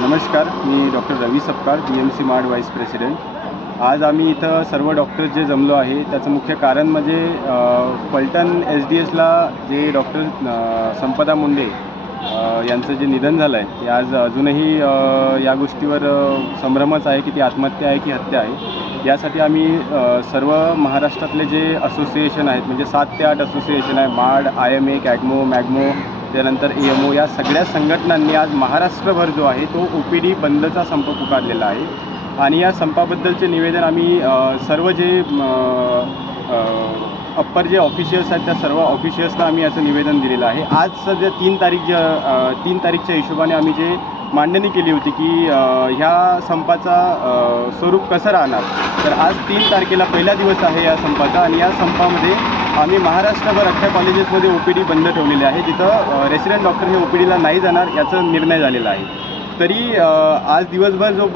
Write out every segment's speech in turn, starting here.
नमस्कार, मी डॉक्टर रवी सपकाळ, BMC माड vice president. आज आम्ही इथं सर्व डॉक्टर्स जे जमलो आहे त्याचं मुख्य कारण म्हणजे फलटण SDSला जे डॉक्टर संपदा मुंडे यांचं जे निधन झालं आहे ते आज अजूनही या गोष्टीवर संभ्रमच आहे की ती आत्महत्या आहे की हत्या आहे. यासाठी आम्ही सर्व महाराष्ट्रातले जे असोसिएशन आहेत म्हणजे 7 ते 8 असोसिएशन आहे, माड, IMA, कॅगमो, मॅगमो, त्यानंतर AMO, या सगळ्या संघटनांनी आज महाराष्ट्रभर जो आहे तो OPD बंदचा संप पुकारलेला आहे. आणि या संपाबद्दलचे निवेदन आम्ही सर्व जे अप्पर जे ऑफिशियल्स आहेत त्या सर्व ऑफिशियल्सला आम्ही असं निवेदन दिलेलं आहे. आज सध्या 3 तारीखच्या हिशोबाने आम्ही जे मांडणी केली होती की ह्या संपाचा स्वरूप कसं राहणार, तर आज 3 तारखेला पहिला दिवस आहे या संपाचा. आणि या संपामध्ये आम्ही महाराष्ट्रभर अख्ख्या कॉलेजेसमध्ये OPD बंद ठेवलेले आहे. जिथं रेसिडेंट डॉक्टर हे OPDला नाही जाणार याचा निर्णय झालेला आहे. तरी आज दिवसभर जो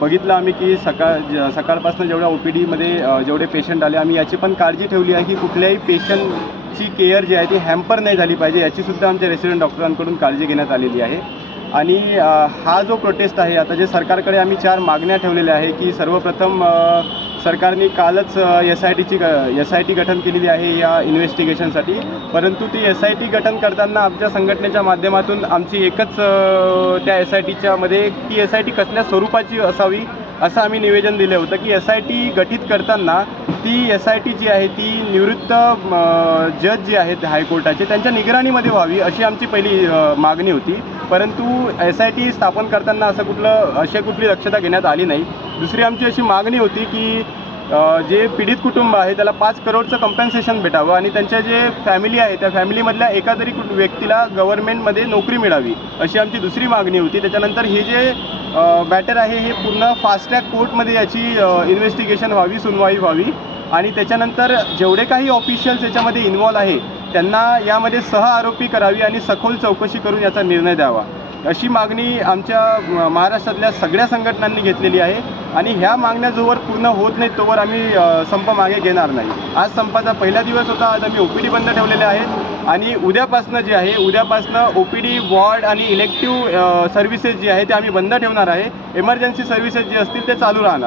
बघितलं आम्ही की सकाळपासून जेवढ्या OPDमध्ये जेवढे पेशंट आले, आम्ही याची पण काळजी ठेवली आहे की कुठल्याही पेशंटची केअर जी आहे ती हॅम्पर नाही झाली पाहिजे, याचीसुद्धा आमच्या रेसिडेंट डॉक्टरांकडून काळजी घेण्यात आलेली आहे. आणि हा जो प्रोटेस्ट आहे, आता जे सरकारकडे आम्ही 4 मागण्या ठेवलेल्या आहे की सर्वप्रथम सरकारने कालच SIT गठन केलेली आहे या इन्व्हेस्टिगेशनसाठी. परंतु ती SIT गठन करताना आमच्या संघटनेच्या माध्यमातून आमची एकच त्या SITच्यामध्ये ती SIT कसल्या स्वरूपाची असावी असं आम्ही निवेदन दिलं होतं की SIT गठीत करताना ती SIT जी आहे ती निवृत्त जज जे आहेत हायकोर्टाचे त्यांच्या निगराणीमध्ये व्हावी अशी आमची पहिली मागणी होती. परंतु SIT स्थापन करताना अशी कुठली दक्षता घेण्यात आली नाही. दुसरी आमची अशी मागणी होती की जे पीडित कुटुंब आहे त्याला 5 करोडचं कंपेन्सेशन भेटावं आणि त्यांच्या जे फॅमिली आहे त्या फॅमिलीमधल्या एका तरी व्यक्तीला गव्हर्नमेंटमध्ये नोकरी मिळावी अशी आमची दुसरी मागणी होती. त्याच्यानंतर हे जे मॅटर आहे हे पूर्ण फास्ट ट्रॅक कोर्टमध्ये याची इन्व्हेस्टिगेशन व्हावी, सुनवाई व्हावी. आणि त्याच्यानंतर जेवढे काही ऑफिशियल्स याच्यामध्ये इन्व्हॉल्व आहे त्यांना यामध्ये आरोपी करावी आणि सखोल चौकशी करून याचा निर्णय द्यावा अशी मागणी आमच्या महाराष्ट्रातल्या सगळ्या संघटनांनी घेतलेली आहे. आणि ह्या मागण्या जोवर पूर्ण होत नाहीत तोवर आम्ही संप मागे घेणार नाही. आज संपाचा पहिला दिवस होता. आज आम्ही OPD बंद ठेवलेले आहेत आणि उद्यापासनं OPD वॉर्ड आणि इलेक्टिव्ह सर्व्हिसेस जे आहे ते आम्ही बंद ठेवणार आहे. इमर्जन्सी सर्व्हिसेस जे असतील ते चालू राहणार.